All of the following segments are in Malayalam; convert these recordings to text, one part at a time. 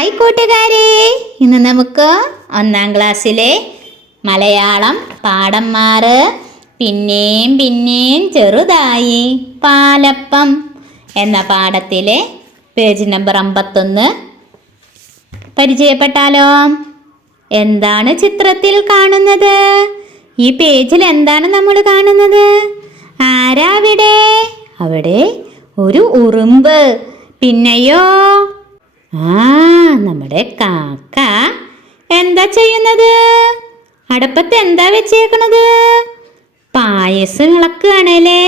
ഹായ് കൂട്ടുകാരെ, ഇന്ന് നമുക്ക് 1-ാം ക്ലാസ്സിലെ മലയാളം പാഠം 6 പിന്നെയും പിന്നെയും ചെറുതായി പാലപ്പം എന്ന പാഠത്തിലെ പേജ് നമ്പർ 51 പരിചയപ്പെട്ടാലോ? എന്താണ് ചിത്രത്തിൽ കാണുന്നത്? ഈ പേജിൽ എന്താണ് നമ്മൾ കാണുന്നത്? ആരാ അവിടെ? അവിടെ ഒരു ഉറുമ്പ്. പിന്നെയോ നമ്മുടെ കാക്ക എന്താ ചെയ്യുന്നത്? അടുപ്പത്ത് എന്താ വെച്ചേക്കണത്? പായസം ഇളക്കുകയാണല്ലേ.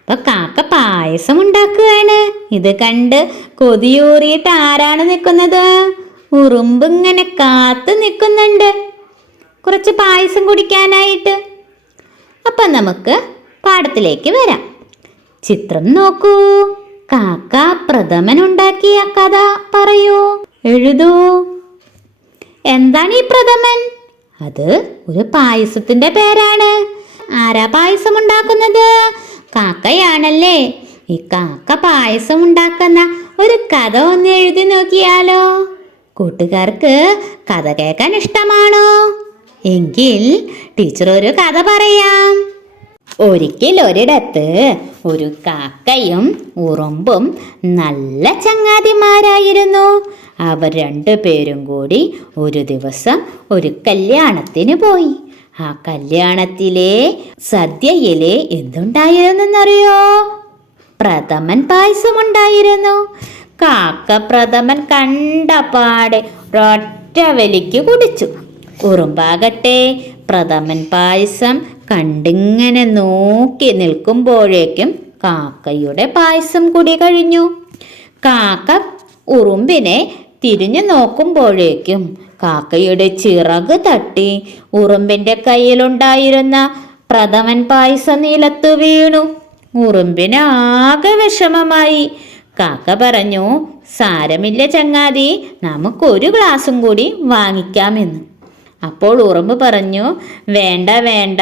അപ്പൊ കാക്ക പായസം ഉണ്ടാക്കുകയാണ്. ഇത് കണ്ട് കൊതിയൂറിയിട്ട് ആരാണ് നിൽക്കുന്നത്? ഉറുമ്പ് ഇങ്ങനെ കാത്തു നിൽക്കുന്നുണ്ട് കുറച്ച് പായസം കുടിക്കാനായിട്ട്. അപ്പം നമുക്ക് പാഠത്തിലേക്ക് വരാം. ചിത്രം നോക്കൂ. കാക്ക പ്രഥമൻ ഉണ്ടാക്കിയ കഥ പറയൂ, എഴുതൂ. എന്താണ് ഈ പ്രഥമൻ? അത് ഒരു പായസത്തിന്റെ പേരാണ്. ആരാ പായസം ഉണ്ടാക്കുന്നത്? കാക്കയാണല്ലേ. ഈ കാക്ക പായസം ഉണ്ടാക്കുന്ന ഒരു കഥ ഒന്ന് എഴുതി നോക്കിയാലോ? കൂട്ടുകാർക്ക് കഥ കേൾക്കാൻ ഇഷ്ടമാണോ? എങ്കിൽ ടീച്ചർ ഒരു കഥ പറയാം. ഒരിക്കൽ ഒരിടത്ത് ഒരു കാക്കയും ഉറുമ്പും നല്ല ചങ്ങാതിമാരായിരുന്നു. അവർ രണ്ടുപേരും കൂടി ഒരു ദിവസം ഒരു കല്യാണത്തിന് പോയി. ആ കല്യാണത്തിലെ സദ്യയിലെ എന്തുണ്ടായിരുന്നെന്നറിയോ? പ്രഥമൻ പായസം ഉണ്ടായിരുന്നു. കാക്ക പ്രഥമൻ കണ്ട പാടെ ഒരൊറ്റ വലിക്ക് കുടിച്ചു. ഉറുമ്പാകട്ടെ പ്രഥമൻ പായസം കണ്ടിങ്ങനെ നോക്കി നിൽക്കുമ്പോഴേക്കും കാക്കയുടെ പായസം കുടി കഴിഞ്ഞു. കാക്ക ഉറുമ്പിനെ തിരിഞ്ഞു നോക്കുമ്പോഴേക്കും കാക്കയുടെ ചിറക് തട്ടി ഉറുമ്പിന്റെ കയ്യിലുണ്ടായിരുന്ന പ്രഥമൻ പായസം നിലത്തു വീണു. ഉറുമ്പിന് ആകെ വിഷമമായി. കാക്ക പറഞ്ഞു, സാരമില്ല ചങ്ങാതി, നമുക്കൊരു ഗ്ലാസും കൂടി വാങ്ങിക്കാമെന്ന്. അപ്പോൾ ഉറുമ്പ് പറഞ്ഞു, വേണ്ട വേണ്ട,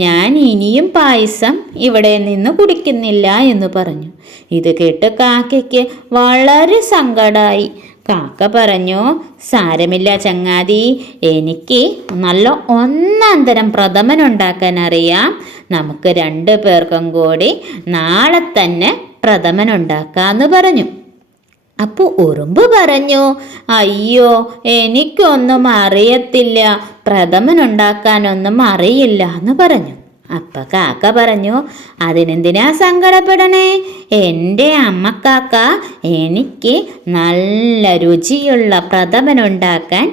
ഞാൻ ഇനിയും പായസം ഇവിടെ നിന്ന് കുടിക്കുന്നില്ല എന്ന് പറഞ്ഞു. ഇത് കേട്ട് കാക്കയ്ക്ക് വളരെ സങ്കടമായി. കാക്ക പറഞ്ഞു, സാരമില്ല ചങ്ങാതി, എനിക്ക് നല്ല 1-ാം തരം പ്രഥമൻ ഉണ്ടാക്കാൻ അറിയാം. നമുക്ക് 2 പേർക്കും കൂടി നാളെ തന്നെ പ്രഥമൻ ഉണ്ടാക്കാന്ന് പറഞ്ഞു. അപ്പോൾ ഉറുമ്പ് പറഞ്ഞു, അയ്യോ, എനിക്കൊന്നും അറിയത്തില്ല, പ്രഥമൻ ഉണ്ടാക്കാനൊന്നും അറിയില്ല എന്ന് പറഞ്ഞു. അപ്പൊ കാക്ക പറഞ്ഞു, അതിനെന്തിനാ സങ്കടപ്പെടണേ? എൻ്റെ അമ്മക്കാക്ക എനിക്ക് നല്ല രുചിയുള്ള പ്രഥമൻ ഉണ്ടാക്കാൻ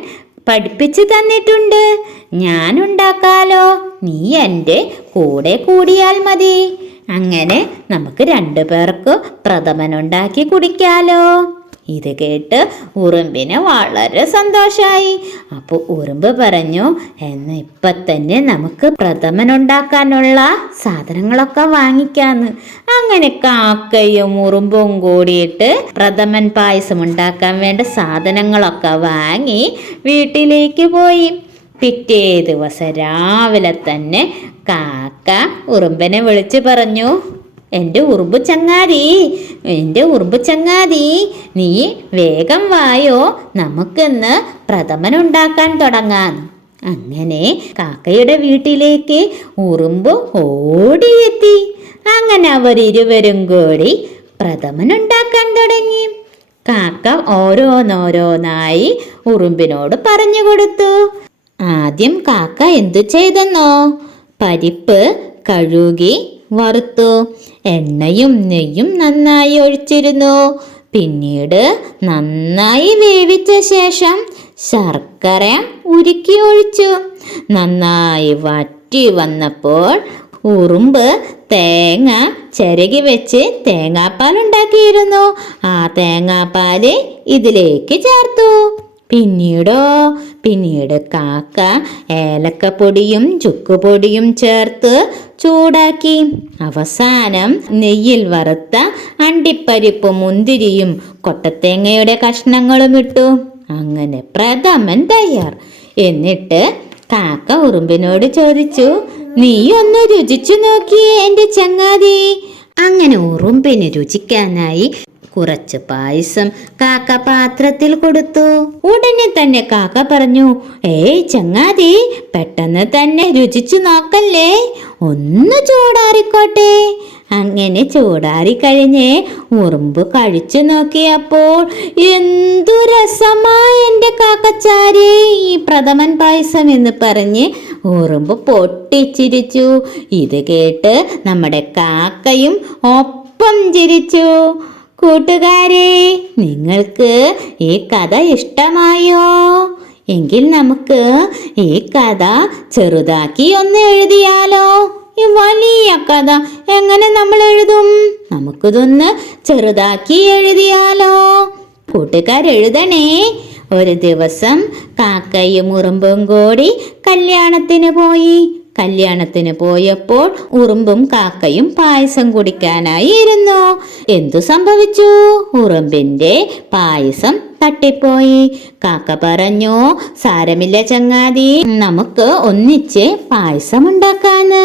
പഠിപ്പിച്ചു തന്നിട്ടുണ്ട്. ഞാൻ ഉണ്ടാക്കാലോ, നീ എൻ്റെ കൂടെ കൂടിയാൽ മതി. അങ്ങനെ നമുക്ക് 2 പേർക്ക് പ്രഥമൻ ഉണ്ടാക്കി കുടിക്കാലോ. ഇത് കേട്ട് ഉറുമ്പിന് വളരെ സന്തോഷമായി. അപ്പോൾ ഉറുമ്പ് പറഞ്ഞു, എന്ന് ഇപ്പം തന്നെ നമുക്ക് പ്രഥമൻ ഉണ്ടാക്കാനുള്ള സാധനങ്ങളൊക്കെ വാങ്ങിക്കാന്ന്. അങ്ങനെ കാക്കയും ഉറുമ്പും കൂടിയിട്ട് പ്രഥമൻ പായസം ഉണ്ടാക്കാൻ വേണ്ട സാധനങ്ങളൊക്കെ വാങ്ങി വീട്ടിലേക്ക് പോയി. പിറ്റേ ദിവസം രാവിലെ തന്നെ കാക്ക ഉറുമ്പിനെ വിളിച്ച് പറഞ്ഞു, എൻ്റെ ഉറുമ്പ് ചങ്ങാതി, നീ വേഗം വായോ, നമുക്കിന്ന് പ്രഥമൻ ഉണ്ടാക്കാൻ തുടങ്ങാം. അങ്ങനെ കാക്കയുടെ വീട്ടിലേക്ക് ഉറുമ്പ് ഓടിയെത്തി. അങ്ങനെ അവരിരുവരും കൂടി പ്രഥമൻ ഉണ്ടാക്കാൻ തുടങ്ങി. കാക്ക ഓരോന്നോരോന്നായി ഉറുമ്പിനോട് പറഞ്ഞു കൊടുത്തു. ആദ്യം കാക്ക എന്തു ചെയ്തെന്നോ? പരിപ്പ് കഴുകി വറുത്തു. എണ്ണയും നെയ്യും നന്നായി ഒഴിച്ചിരുന്നു. പിന്നീട് നന്നായി വേവിച്ച ശേഷം ശർക്കര ഉരുക്കി ഒഴിച്ചു. നന്നായി വറ്റി വന്നപ്പോൾ ഉറുമ്പ് തേങ്ങ ചിരകി വെച്ച് തേങ്ങാപ്പാൽ ഉണ്ടാക്കിയിരുന്നു. ആ തേങ്ങാപ്പാൽ ഇതിലേക്ക് ചേർത്തു. പിന്നീട് കാക്ക ഏലക്കപ്പൊടിയും ചുക്കുപൊടിയും ചേർത്ത് ചൂടാക്കി. അവസാനം നെയ്യിൽ വറുത്ത അണ്ടിപ്പരിപ്പും മുന്തിരിയും കൊട്ടത്തേങ്ങയുടെ കഷ്ണങ്ങളും ഇട്ടു. അങ്ങനെ പ്രഥമൻ തയ്യാർ. എന്നിട്ട് കാക്ക ഉറുമ്പിനോട് ചോദിച്ചു, നീ ഒന്ന് രുചിച്ചു നോക്കിയേ എൻ്റെ ചങ്ങാതി. അങ്ങനെ ഉറുമ്പിന് രുചിക്കാനായി കുറച്ച് പായസം കാക്ക പാത്രത്തിൽ കൊടുത്തു. ഉടനെ തന്നെ കാക്ക പറഞ്ഞു, ഏയ് ചങ്ങാതി, പെട്ടെന്ന് തന്നെ രുചിച്ചു നോക്കല്ലേ, ഒന്ന് ചൂടാറിക്കോട്ടെ. അങ്ങനെ ചൂടാറിക്കഴിഞ്ഞ് ഉറുമ്പ് കഴിച്ചു നോക്കിയപ്പോൾ എന്തു രസമായി എൻ്റെ കാക്കച്ചാരി ഈ പ്രഥമൻ പായസം എന്ന് പറഞ്ഞ് ഉറുമ്പ് പൊട്ടിച്ചിരിച്ചു. ഇത് കേട്ട് നമ്മുടെ കാക്കയും ഒപ്പം ചിരിച്ചു. കൂട്ടുകാരെ, നിങ്ങൾക്ക് ഈ കഥ ഇഷ്ടമായോ? എങ്കിൽ നമുക്ക് ഈ കഥ ചെറുതാക്കി ഒന്ന് എഴുതിയാലോ? ഈ വലിയ കഥ എങ്ങനെ നമ്മൾ എഴുതും? നമുക്കിതൊന്ന് ചെറുതാക്കി എഴുതിയാലോ? കൂട്ടുകാരെഴുതണേ. ഒരു ദിവസം കാക്കയും ഉറുമ്പും കൂടി കല്യാണത്തിന് പോയി. കല്യാണത്തിന് പോയപ്പോൾ ഉറുമ്പും കാക്കയും പായസം കുടിക്കാനായി ഇരുന്നു. എന്തു സംഭവിച്ചു? ഉറുമ്പിന്റെ പായസം തട്ടിപ്പോയി. കാക്ക പറഞ്ഞു, സാരമില്ല ചങ്ങാതി, നമുക്ക് ഒന്നിച്ച് പായസം ഉണ്ടാക്കാന്ന്.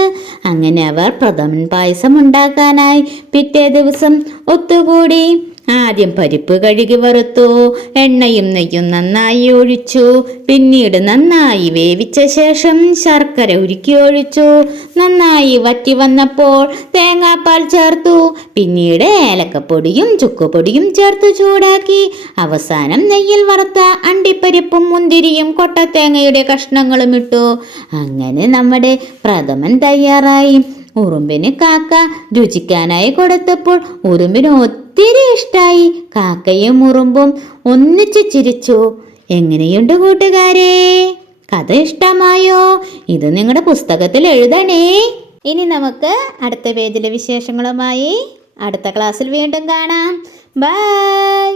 അങ്ങനെ അവർ പ്രഥമൻ പായസം ഉണ്ടാക്കാനായി പിറ്റേ ദിവസം ഒത്തുകൂടി. ആദ്യം പരിപ്പ് കഴുകി വറുത്തു, എണ്ണയും നെയ്യും നന്നായി ഒഴിച്ചു. പിന്നീട് നന്നായി വേവിച്ച ശേഷം ശർക്കര ഉരുക്കി ഒഴിച്ചു. നന്നായി വറ്റി വന്നപ്പോൾ തേങ്ങാപ്പാൽ ചേർത്തു. പിന്നീട് ഏലക്കപ്പൊടിയും ചുക്കുപൊടിയും ചേർത്ത് ചൂടാക്കി. അവസാനം നെയ്യിൽ വറുത്ത അണ്ടിപ്പരിപ്പും മുന്തിരിയും കൊട്ടത്തേങ്ങയുടെ കഷ്ണങ്ങളും ഇട്ടു. അങ്ങനെ നമ്മുടെ പ്രഥമൻ തയ്യാറായി. ഉറുമ്പിന് കാക്ക രുചിക്കാനായി കൊടുത്തപ്പോൾ ഉറുമ്പിന് ഒത്തിരി ഇഷ്ടായി. കാക്കയും ഉറുമ്പും ഒന്നിച്ചു ചിരിച്ചു. എങ്ങനെയുണ്ട് കൂട്ടുകാരെ? കഥ ഇഷ്ടമായോ? ഇത് നിങ്ങളുടെ പുസ്തകത്തിൽ എഴുതണേ. ഇനി നമുക്ക് അടുത്ത പേജിലെ വിശേഷങ്ങളുമായി അടുത്ത ക്ലാസ്സിൽ വീണ്ടും കാണാം. ബൈ.